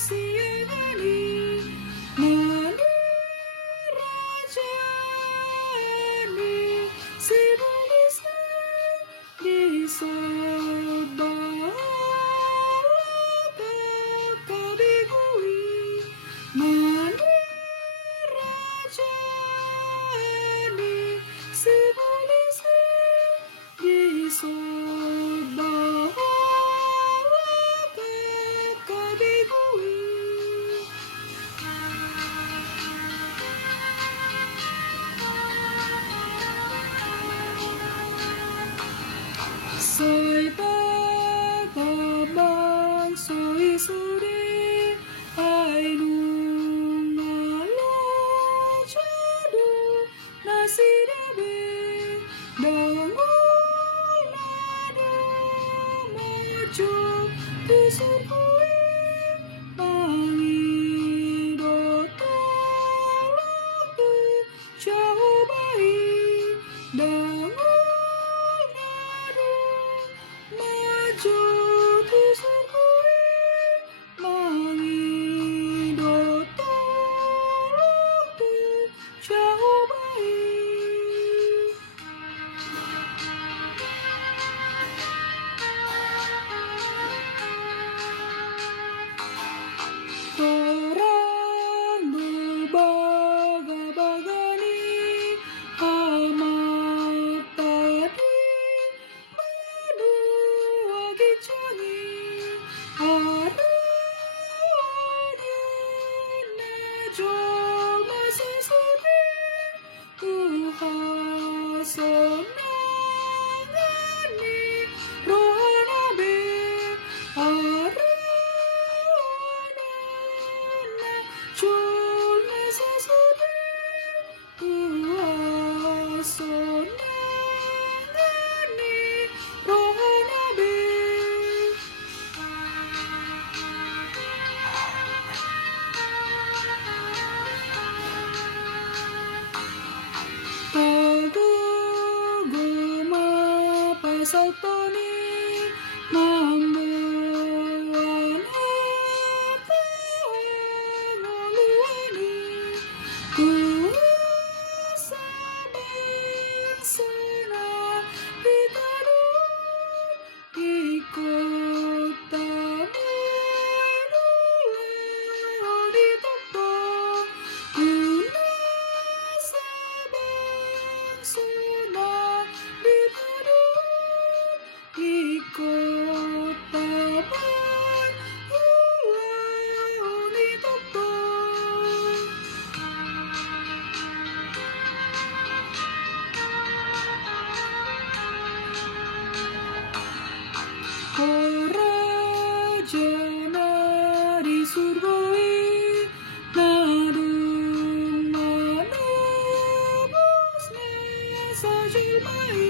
siangani mani rajani si balisa di sabalaga kabigui mani rajani si balisa di sabalaga kabigui. Soy pagkaman, soy suri, ay lungalachado na sinabi, dangol na dumadyo, pusong ko'y pangidotalago, Jehovah, dangol na dumadyo, pusong ko'y pangidotalago, Jehovah. Orang berbaga-bagani amat tadi berdua gicangi arahnya najol masih sudi Tuhan senangani rohanabe Jol masih sudi Tuhan senangani rohanabe. Paguguma pasal toni mambuan apa ngoluani kuasa bangsa na ditanun ikut tamu di tempat kuasa bangsa na ditanun ikut tamu di tempat. Raja di surgoi nadung manebusnya sajul mai